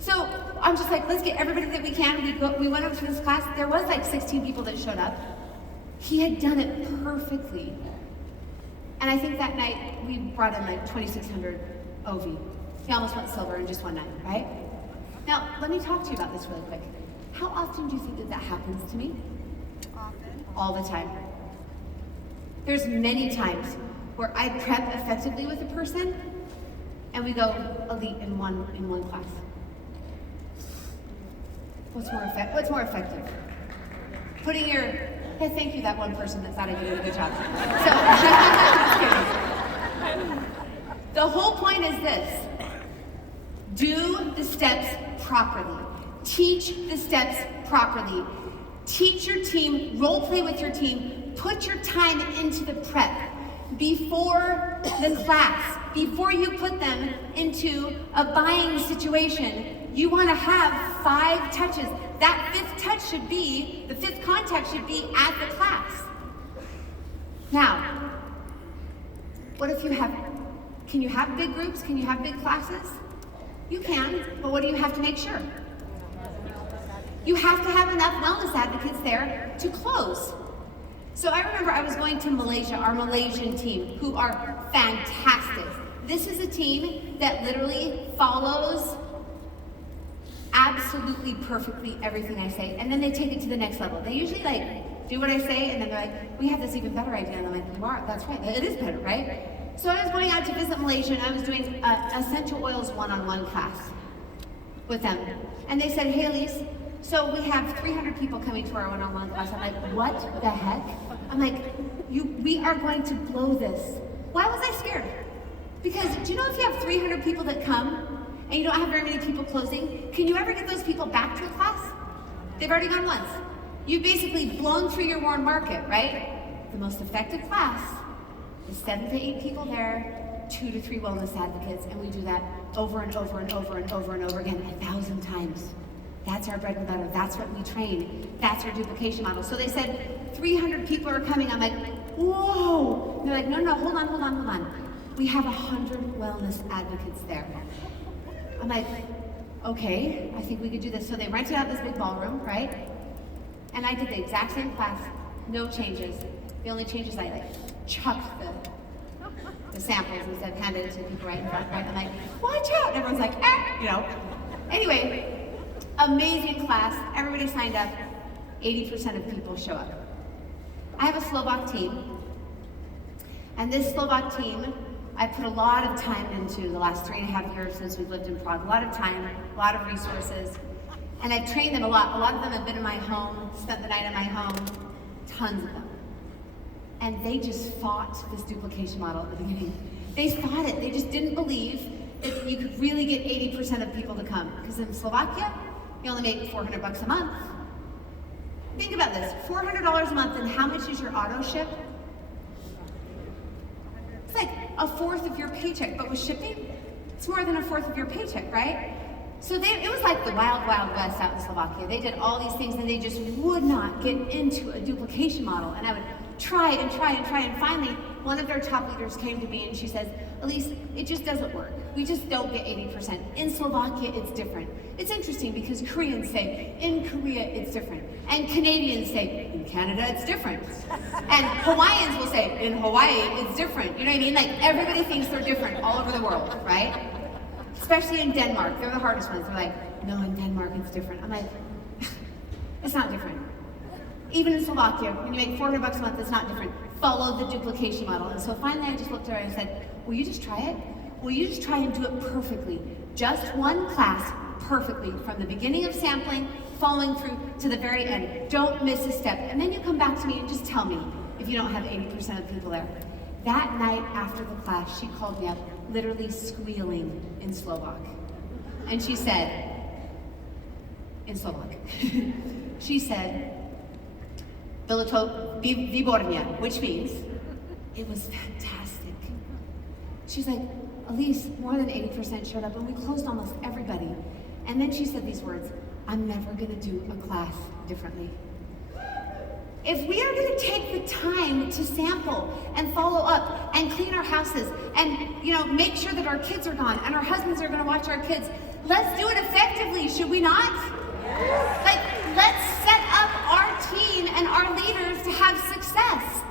So I'm just like, let's get everybody that we can. We went over to this class. There was like 16 people that showed up. He had done it perfectly. And I think that night we brought him like 2,600 OV. He almost went silver in just one night, right? Now, let me talk to you about this really quick. How often do you think that happens to me? Often. All the time. There's many times where I prep effectively with a person and we go elite in one class. What's more effective? Putting your, hey, thank you, that one person that thought I did a good job. So, just kidding. The whole point is this. Do the steps properly. Teach the steps properly. Teach your team, role play with your team, put your time into the prep before the class, before you put them into a buying situation. You want to have 5 touches. That 5th touch should be, the 5th contact should be at the class. Now, what if you have, can you have big groups? Can you have big classes? You can, but what do you have to make sure? You have to have enough wellness advocates there to close. So I remember I was going to Malaysia, our Malaysian team, who are fantastic. This is a team that literally follows absolutely perfectly everything I say, and then they take it to the next level. They usually like do what I say, and then they're like, we have this even better idea, and I'm like, you are, that's right, it is better, right? So I was going out to visit Malaysia, and I was doing essential oils one-on-one class with them. And they said, hey Allyse, so we have 300 people coming to our one-on-one class. I'm like, what the heck? I'm like, we are going to blow this. Why was I scared? Because do you know if you have 300 people that come and you don't have very many people closing, can you ever get those people back to a class? They've already gone once. You've basically blown through your warm market, right? The most effective class is 7 to 8 people there, 2 to 3 wellness advocates, and we do that over and over and over and over and over again, 1,000 times. That's our bread and butter. That's what we train. That's our duplication model. So they said 300 people are coming. I'm like, whoa. They're like, no, hold on. We have 100 wellness advocates there. I'm like, okay, I think we could do this. So they rented out this big ballroom, right? And I did the exact same class, no changes. The only change is I like chucked the samples instead of handed it to people right in front, right? I'm like, watch out. And everyone's like, you know. Anyway, amazing class. Everybody signed up. 80% of people show up. I have a Slovak team. And this Slovak team, I put a lot of time into the last 3.5 years since we've lived in Prague. A lot of time, a lot of resources. And I've trained them a lot. A lot of them have been in my home, spent the night in my home, tons of them. And they just fought this duplication model at the beginning. They fought it. They just didn't believe that you could really get 80% of people to come. Because in Slovakia, you only make $400 a month. Think about this, $400 a month, and how much is your auto ship? It's like 1/4 of your paycheck, but with shipping, it's more than 1/4 of your paycheck, right? So it was like the wild, wild west out in Slovakia. They did all these things and they just would not get into a duplication model. And I would try. And finally, one of their top leaders came to me and she says, Allyse, it just doesn't work. We just don't get 80%. In Slovakia, it's different. It's interesting because Koreans say, in Korea, it's different. And Canadians say, in Canada, it's different. And Hawaiians will say, in Hawaii, it's different. You know what I mean? Like, everybody thinks they're different all over the world, right? Especially in Denmark, they're the hardest ones. They're like, no, in Denmark it's different. I'm like, it's not different. Even in Slovakia, when you make $400 a month, it's not different. Follow the duplication model. And so finally I just looked at her and I said, will you just try it? Will you just try and do it perfectly? Just one class perfectly from the beginning of sampling, following through to the very end. Don't miss a step. And then you come back to me and just tell me if you don't have 80% of people there. That night after the class, she called me up, literally squealing in Slovak. And she said, in Slovak, she said, bylo to výborně, which means, it was fantastic. She's like, Allyse, more than 80% showed up and we closed almost everybody. And then she said these words, I'm never gonna do a class differently. If we are going to take the time to sample and follow up and clean our houses and make sure that our kids are gone and our husbands are going to watch our kids, let's do it effectively, should we not? Like, let's set up our team and our leaders to have success.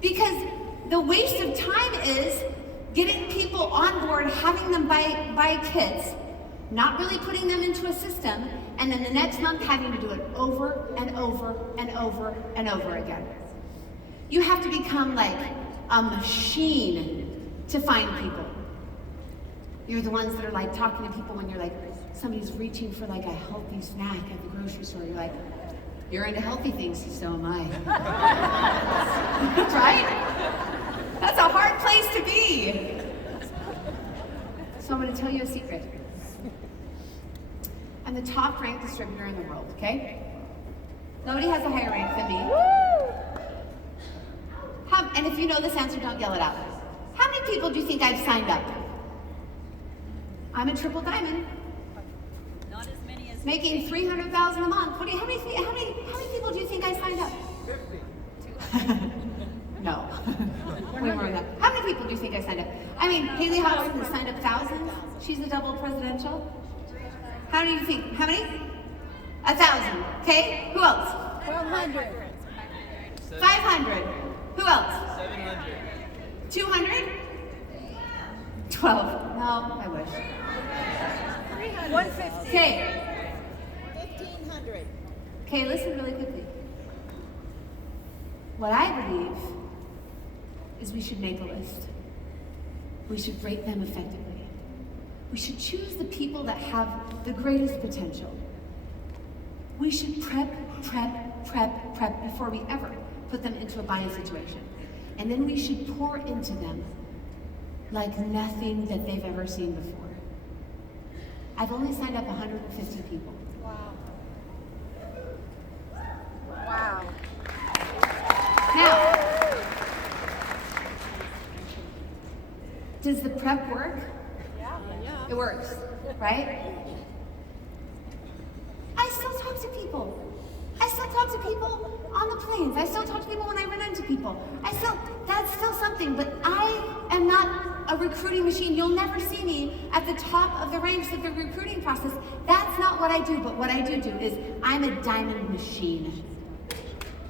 Because the waste of time is getting people on board, having them buy kits, not really putting them into a system, and then the next month having to do it over and over and over and over again. You have to become like a machine to find people. You're the ones that are like talking to people when you're like, somebody's reaching for like a healthy snack at the grocery store. You're like, you're into healthy things, so am I. Right? That's a hard place to be. So I'm going to tell you a secret. I'm the top ranked distributor in the world, okay? Nobody has a higher rank than me. And if you know this answer, don't yell it out. How many people do you think I've signed up? I'm a triple diamond. Not as many as making $300,000 a month. How many people do you think I signed up? 50. No. Way more than that. How many people do you think I signed up? I mean, Haley Hobson has signed up thousands. She's a double presidential. How do you think? How many? 1,000. Okay. Who else? 100. 500. Who else? 700. 200? 12. No, I wish. 300. 150. Okay. 1,500. Okay, listen really quickly. What I believe is we should make a list. We should rate them effectively. We should choose the people that have the greatest potential. We should prep before we ever put them into a buying situation. And then we should pour into them like nothing that they've ever seen before. I've only signed up 150 people. Wow. Wow. Now, does the prep work? Yeah. It works, right? I still talk to people. I still talk to people on the planes. I still talk to people when I run into people. That's still something, but I am not a recruiting machine. You'll never see me at the top of the ranks of the recruiting process. That's not what I do, but what I do is I'm a diamond machine.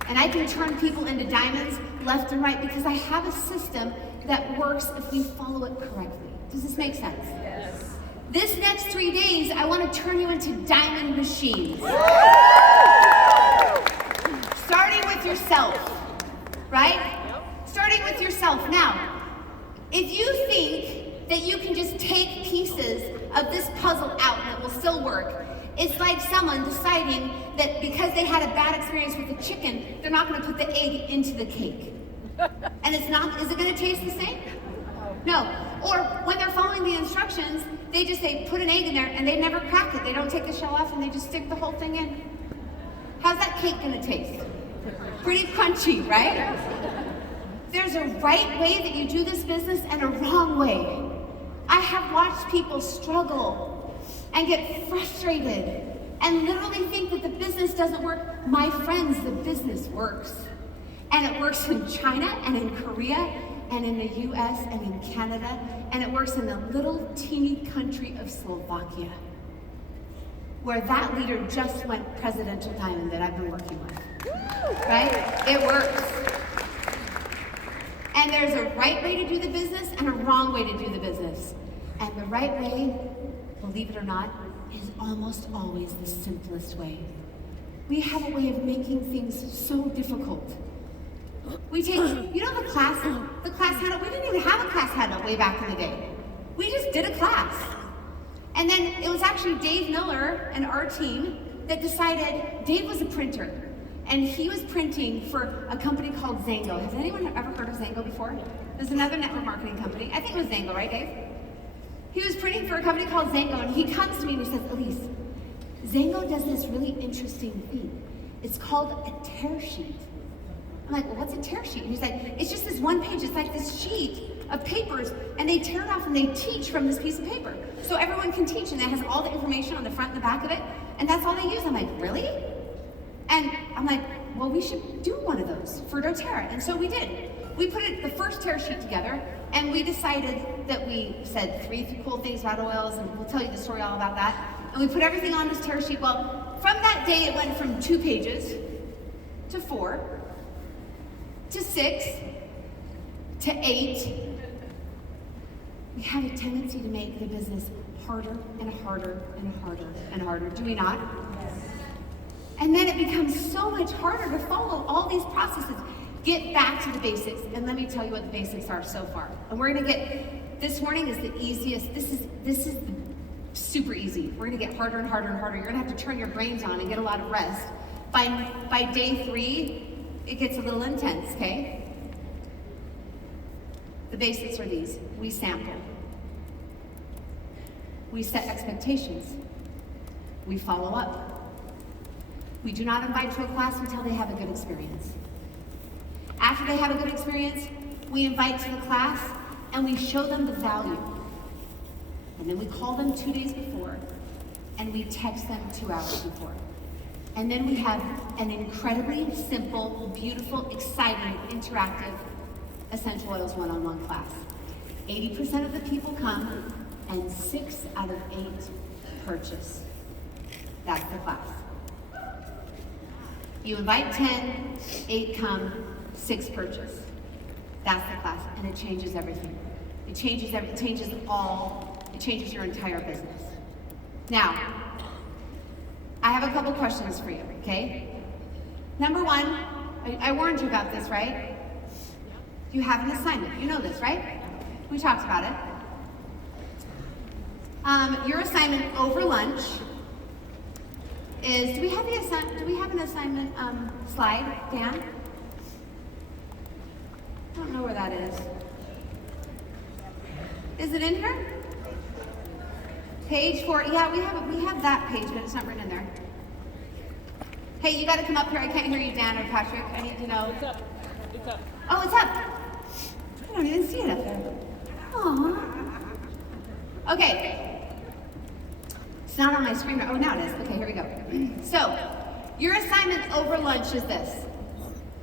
And I can turn people into diamonds left and right because I have a system that works if we follow it correctly. Does this make sense? Yes. This next 3 days, I want to turn you into diamond machines. Starting with yourself, right? Starting with yourself. Now, if you think that you can just take pieces of this puzzle out and it will still work, it's like someone deciding that because they had a bad experience with the chicken, they're not going to put the egg into the cake. And is it going to taste the same? No. Or when they're following the instructions, they just say, put an egg in there, and they never crack it. They don't take the shell off, and they just stick the whole thing in. How's that cake going to taste? Pretty crunchy, right? There's a right way that you do this business and a wrong way. I have watched people struggle and get frustrated and literally think that the business doesn't work. My friends, the business works. And it works in China and in Korea and in the US and in Canada, and it works in the little teeny country of Slovakia, where that leader just went presidential diamond that I've been working with. Right? It works. And there's a right way to do the business and a wrong way to do the business. And the right way, believe it or not, is almost always the simplest way. We have a way of making things so difficult. We take, you know the class handout? We didn't even have a class handout way back in the day. We just did a class. And then it was actually Dave Miller and our team that decided, Dave was a printer, and he was printing for a company called Zango. Has anyone ever heard of Zango before? There's another network marketing company. I think it was Zango, right, Dave? He was printing for a company called Zango, and he comes to me and he says, Allyse, Zango does this really interesting thing. It's called a tear sheet. I'm like, well, what's a tear sheet? And he's like, it's just this one page. It's like this sheet of papers, and they tear it off and they teach from this piece of paper. So everyone can teach, and it has all the information on the front and the back of it, and that's all they use. I'm like, really? And I'm like, well, we should do one of those for doTERRA. And so we did. we put the first tear sheet together, and we decided that we said 3 cool things about oils, and we'll tell you the story all about that. And we put everything on this tear sheet. Well, from that day, it went from 2 pages to 4 to 6 to 8. We have a tendency to make the business harder and harder and harder and harder, do we not? Yes. And then it becomes so much harder to follow all these processes. Get back to the basics, and let me tell you what the basics are so far. And we're gonna get, this morning is the easiest, this is super easy. We're gonna get harder and harder and harder. You're gonna have to turn your brains on and get a lot of rest. By day 3, it gets a little intense, okay? The basics are these. We sample. We set expectations. We follow up. We do not invite to a class until they have a good experience. After they have a good experience, we invite to the class and we show them the value. And then we call them 2 days before and we text them 2 hours before. And then we have an incredibly simple, beautiful, exciting, interactive Essential Oils one-on-one class. 80% of the people come and 6 out of 8 purchase. That's the class. You invite 10, 8 come, 6 purchase. That's the class, and it changes everything. It changes your entire business. Now, I have a couple questions for you, okay? Number 1, I warned you about this, right? You have an assignment. You know this, right? We talked about it. Your assignment over lunch is, do we have an assignment slide, Dan? I don't know where that is. Is it in here? Page 4. Yeah, we have that page, but it's not written in there. Hey, you got to come up here. I can't hear you, Dan or Patrick. I need to know. It's up. It's up. Oh, it's up. I don't even see it up there. Aww. Okay. It's not on my screen. Oh, now it is. Okay, here we go. So, your assignment over lunch is this.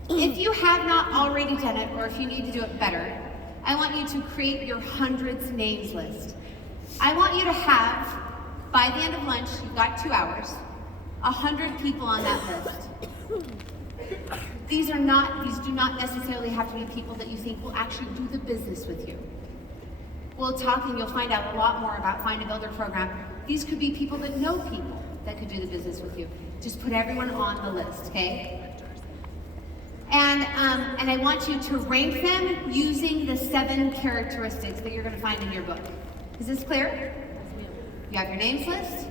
If you have not already done it, or if you need to do it better, I want you to create your hundreds names list. I want you to have, by the end of lunch, you've got 2 hours, 100 people on that list. These do not necessarily have to be people that you think will actually do the business with you. We'll talk and you'll find out a lot more about Find a Builder program. These could be people that know people that could do the business with you. Just put everyone on the list, okay? And I want you to rank them using the 7 characteristics that you're going to find in your book. Is this clear? You have your names list,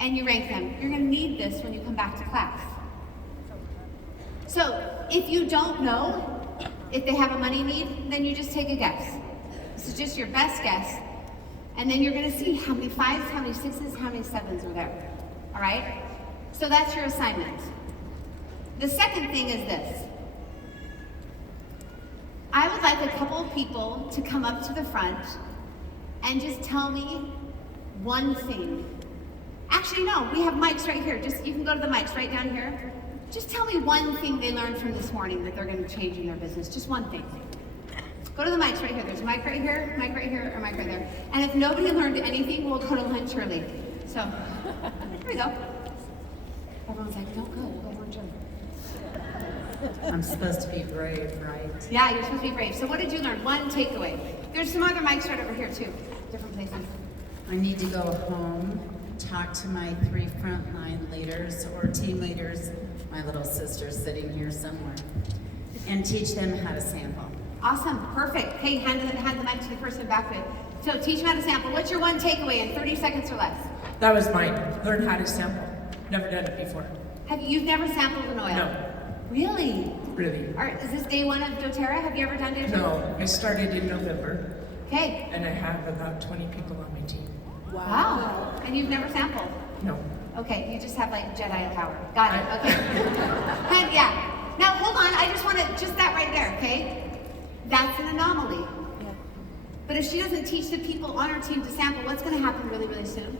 and you rank them. You're going to need this when you come back to class. So, if you don't know if they have a money need, then you just take a guess. This is just your best guess. And then you're going to see how many 5s, how many 6s, how many 7s are there. All right? So that's your assignment. The second thing is this. I would like a couple of people to come up to the front and just tell me one thing. Actually, no, we have mics right here. You can go to the mics right down here. Just tell me one thing they learned from this morning that they're going to change in their business. Just one thing. Go to the mics right here. There's a mic right here, mic right here, or mic right there. And if nobody learned anything, we'll go to lunch early. So, here we go. Everyone's like, don't go, we'll go to lunch early. I'm supposed to be brave, right? Yeah, you're supposed to be brave. So what did you learn? One takeaway. There's some other mics right over here too. Different places. I need to go home, talk to my 3 frontline leaders or team leaders, my little sister's sitting here somewhere, and teach them how to sample. Awesome, perfect. Hey, hand the mic to the person back there. So teach them how to sample. What's your one takeaway in 30 seconds or less? That was mine. Learn how to sample. Never done it before. You've never sampled an oil? No. Really? Really. All right, is this day 1 of doTERRA? Have you ever done doTERRA? No, I started in November, Okay. and I have about 20 people on my team. Wow. And you've never sampled? No. Okay, you just have like Jedi power. Got it, okay. And yeah. Now hold on, I just want to, just that right there, okay? That's an anomaly. But if she doesn't teach the people on her team to sample, what's going to happen really, really soon?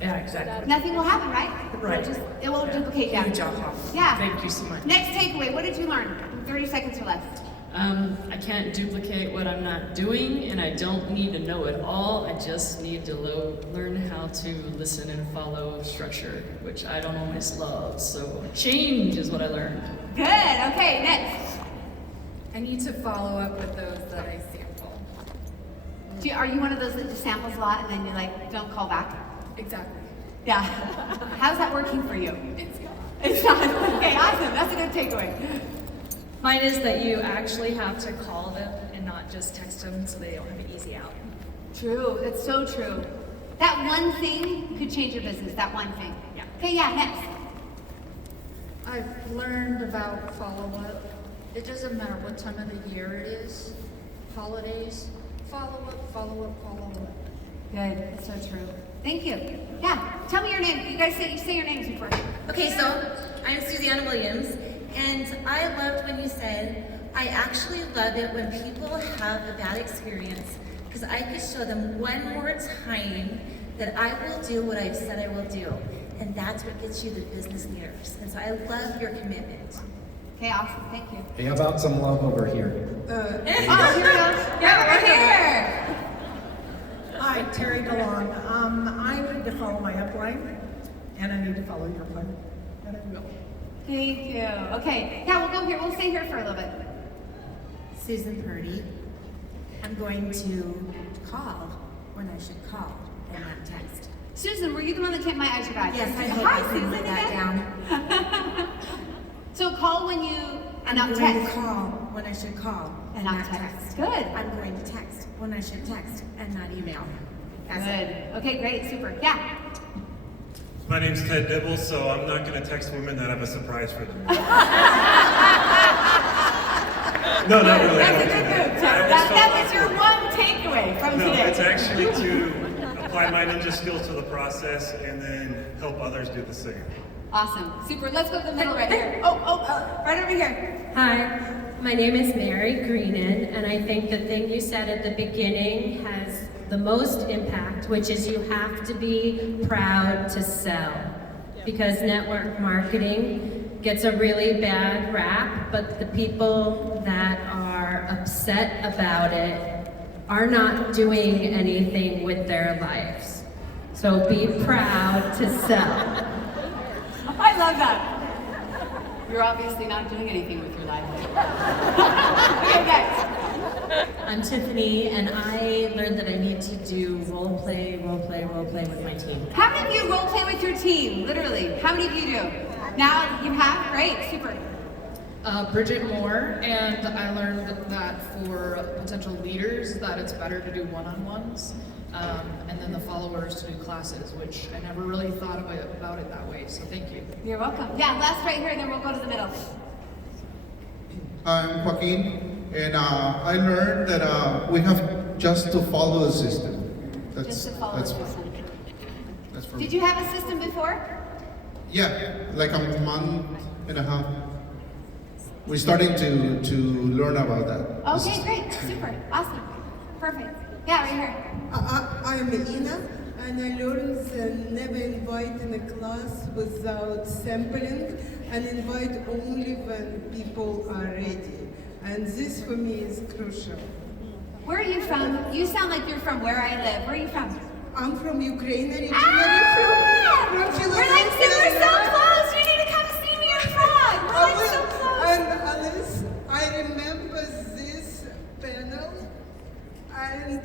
Yeah, exactly. Nothing will happen, right? Right. It won't duplicate down. Good job, Mom. Yeah. Thank you so much. Next takeaway, what did you learn in 30 seconds or less? I can't duplicate what I'm not doing, and I don't need to know it all. I just need to learn how to listen and follow structure, which I don't always love. So change is what I learned. Good. Okay, next. I need to follow up with those that I sample. Are you one of those that just samples a lot and then you like don't call back? Exactly. Yeah. How's that working for you? It's not. Okay, awesome. That's a good takeaway. Mine is that you actually have to call them and not just text them so they don't have an easy out. True. That's so true. That one thing could change your business. That one thing. Yeah. Okay, yeah, next. I've learned about follow-up. It doesn't matter what time of the year it is, holidays, follow-up, follow-up, follow-up. Good. That's so true. Thank you. Yeah. Tell me your name. You guys say your names before. Okay, so I'm Suzanne Williams, and I loved when you said, I actually love it when people have a bad experience, because I could show them one more time that I will do what I've said I will do. And that's what gets you the business leaders. And so I love your commitment. Okay, awesome. Thank you. Hey, how about some love over here? Oh, here we go. Yeah, we're here. Hi, Terry DeLong. I need to follow my upline, and I need to follow your plan, and I will. Thank you. Okay. Yeah, we'll go here. We'll stay here for a little bit. Susan Purdy. I'm going to call when I should call and not text. Susan, were you the one that taped my eyes are back? Yes, I hope Hi, I can Susan. write that down. So call when you and I'm not going text. to call when I should call and not text. Good. I'm going to text when I should text and not email. That's it. Good. Okay, great. Super. Yeah. My name's Ted Dibble, so I'm not going to text women that have a surprise for them. No, not really. That's a good move, Ted. That was your one takeaway from No, today. it's actually to apply my ninja skills to the process and then help others do the same. Awesome. Super. Let's go to the middle right here. Right over here. Hi, my name is Mary Greenan, and I think the thing you said at the beginning has the most impact, which is you have to be proud to sell. Because network marketing gets a really bad rap, but the people that are upset about it are not doing anything with their lives. So be proud to sell. I love that. You're obviously not doing anything with your life. Okay, guys. I'm Tiffany, and I learned that I need to do role play with my team. How many of you role play with your team? Literally. How many of you do? Now you have? Great. Super. Bridget Moore, and I learned that for potential leaders that it's better to do one-on-ones, and then the followers to do classes, which I never really thought about it that way, so thank you. You're welcome. Yeah, last right here, and then we'll go to the middle. I'm Joaquin, and I learned that we have just to follow the system. Just to follow the system. That's for Did you have a system before? Yeah, like a month and a half. We're starting to learn about that. Okay, great. Super. Awesome. Perfect. Yeah, right here. I'm Ina, and I learned that never invite in a class without sampling, and invite only when people are ready. And this for me is crucial. Where are you from? You sound like you're from where I live. Where are you from? I'm from Ukraine originally. We're like so close. You need to come see me in Prague. We're like so close. And Allyse, I remember this panel, and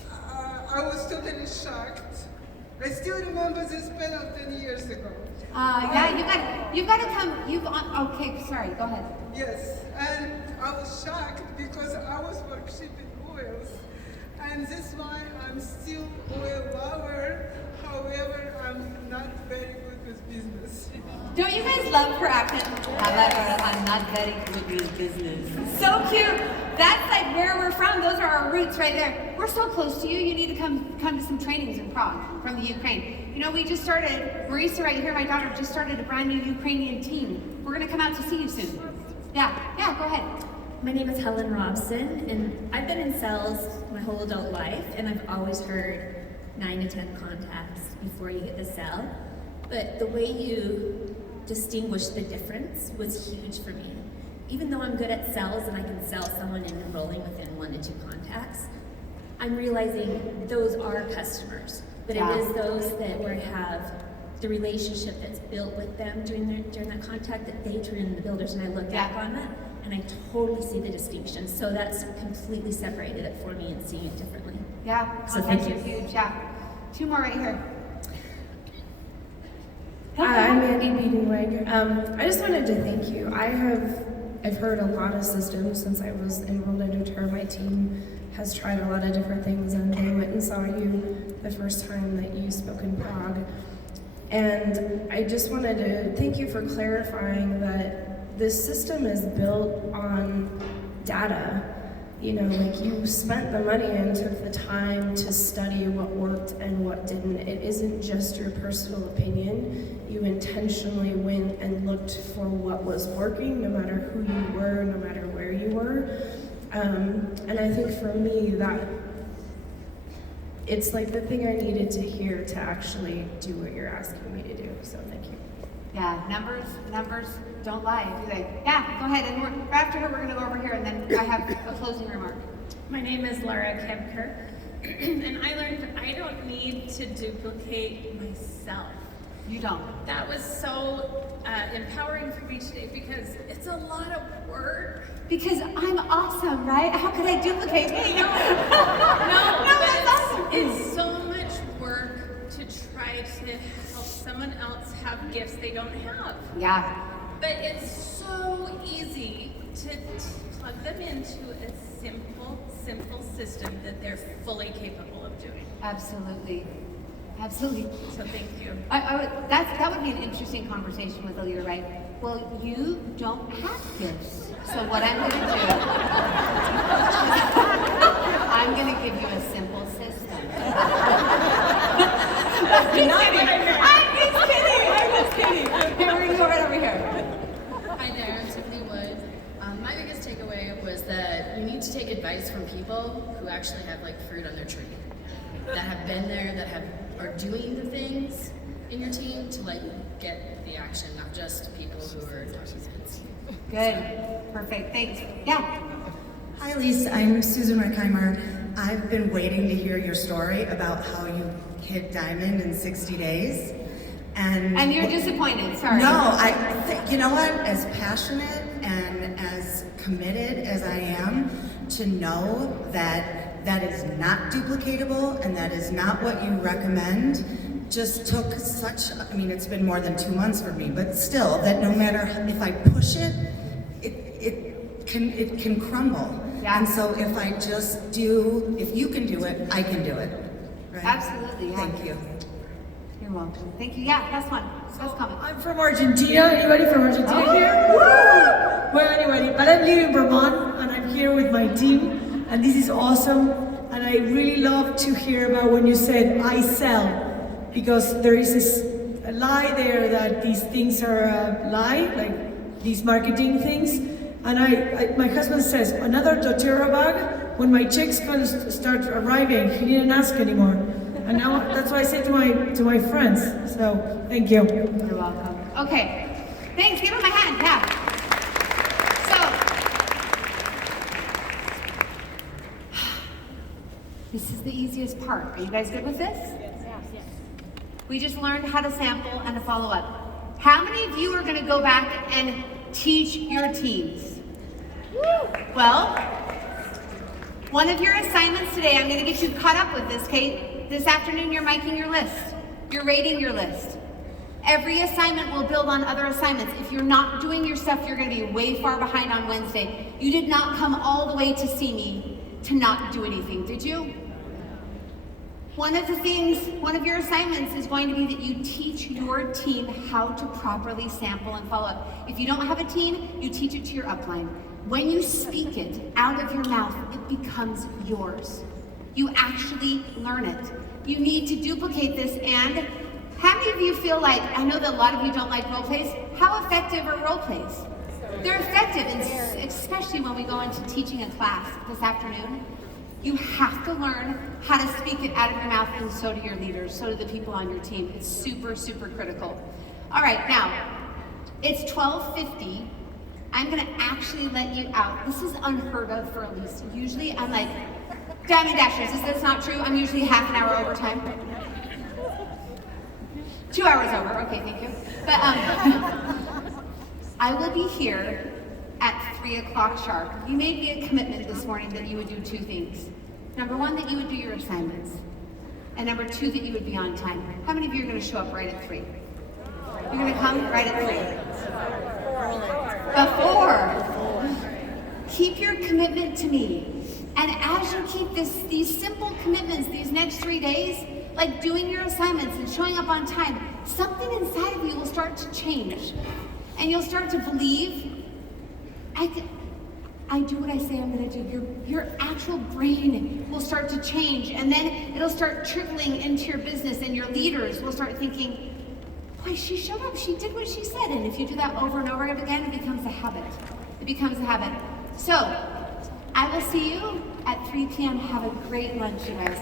I was totally shocked. I still remember this panel 10 years ago. Yeah, you've got to come. Okay, sorry. Go ahead. Yes, and I was shocked because I was workshopping oils, and this is why I'm still oil lover. However, I'm not very good with business. Don't you guys love her accent? However, I'm not very good with business. So cute. That's like where we're from. Those are our roots right there. We're so close to you. You need to come to some trainings in Prague from the Ukraine. You know, we just started, Marisa right here, my daughter, just started a brand new Ukrainian team. We're going to come out to see you soon. Yeah, go ahead. My name is Helen Robson, and I've been in sales my whole adult life, and I've always heard 9 to 10 contacts before you get the sell. But the way you distinguish the difference was huge for me. even though I'm good at sales and I can sell someone in enrolling within 1 to 2 contacts, I'm realizing those are customers. But Yeah. it is those that we have the relationship that's built with them during that contact that they turn into the builders, and I look back on that and I totally see the distinction. So that's completely separated it for me and seeing it differently. Yeah, So thank you. huge, yeah. 2 more right here. Hi, I'm Mandy Biedenweg. I just wanted to thank you. I've heard a lot of systems since I was enrolled into TER. My team has tried a lot of different things, and they went and saw you the first time that you spoke in Prague. And I just wanted to thank you for clarifying that this system is built on data. You know, like you spent the money and took the time to study what worked and what didn't. It isn't just your personal opinion. You intentionally went and looked for what was working, no matter who you were, no matter where you were. And I think for me that it's like the thing I needed to hear to actually do what you're asking me to do. So thank you. Yeah, numbers don't lie, do they? Yeah, go ahead. And after her, we're going to go over here, and then I have a closing remark. My name is Laura Kemker, and I learned I don't need to duplicate myself. You don't. That was so empowering for me today because it's a lot of work. Because I'm awesome, right? How could I duplicate me? No, that's awesome. It's so much work to try to help someone else have gifts they don't have. Yeah. But it's so easy to plug them into a simple system that they're fully capable of doing. Absolutely. Absolutely. So thank you. That would be an interesting conversation with Aaliyah, right? Well, you don't have gifts. So what I'm going to do, I'm going to give you a simple system. I'm just kidding. Here, we're going to go right over here. Hi there, I'm Tiffany Wood. My biggest takeaway was that you need to take advice from people who actually have like fruit on their tree, that have been there, that are doing the things in your team to like get the action, not just people who are documents. Good, perfect, thanks. Yeah. Hi, Allyse. I'm Susan Reckheimer. I've been waiting to hear your story about how you hit diamond in 60 days. And you're disappointed, sorry. No, you know what? As passionate and as committed as I am to know that that is not duplicatable and that is not what you recommend, just took such, I mean, it's been more than 2 months for me, but still, that no matter if I push it, it can crumble. Yeah. And so if I just do, if you can do it, I can do it. Right? Absolutely, yeah. Thank you. You're welcome. Thank you. Yeah, last one. Last comment. I'm from Argentina. Anybody from Argentina here? Woo! Well, anybody. But I'm living in Vermont, and I'm here with my team, and this is awesome. And I really love to hear about when you said, I sell, because there is a lie there that these things are a lie, like these marketing things. And my husband says, another doTERRA bag? When my checks start arriving, he didn't ask anymore. And now that's what I say to my friends. So thank you. You're welcome. Okay, thanks. Give him a hand. Yeah. So this is the easiest part. Are you guys good with this? Yes. We just learned how to sample and to follow up. How many of you are going to go back and teach your teams? Well, one of your assignments today, I'm going to get you caught up with this, Kate. This afternoon, you're making your list. You're rating your list. Every assignment will build on other assignments. If you're not doing your stuff, you're going to be way far behind on Wednesday. You did not come all the way to see me to not do anything, did you? One of your assignments is going to be that you teach your team how to properly sample and follow up. If you don't have a team, you teach it to your upline. When you speak it out of your mouth, it becomes yours. You actually learn it. You need to duplicate this. And how many of you feel like, I know that a lot of you don't like role plays, how effective are role plays? They're effective, and especially when we go into teaching a class this afternoon. You have to learn how to speak it out of your mouth, and so do your leaders, so do the people on your team. It's super, super critical. All right, now, it's 12:50. I'm gonna actually let you out. This is unheard of for Allyse. Usually I'm like, Diamond Dashers, is this not true? I'm usually half an hour overtime. 2 hours over, okay, thank you. But I will be here at 3 o'clock sharp. You made me a commitment this morning that you would do 2 things. Number 1, that you would do your assignments. And number 2, that you would be on time. How many of you are gonna show up right at 3? You're gonna come right at 3. Before. Keep your commitment to me. And as you keep these simple commitments these next 3 days, like doing your assignments and showing up on time, something inside of you will start to change. And you'll start to believe, I do what I say I'm gonna do. Your actual brain will start to change, and then it'll start trickling into your business, and your leaders will start thinking, boy, she showed up, she did what she said. And if you do that over and over again, it becomes a habit. It becomes a habit. So, I will see you at 3 p.m. Have a great lunch, you guys.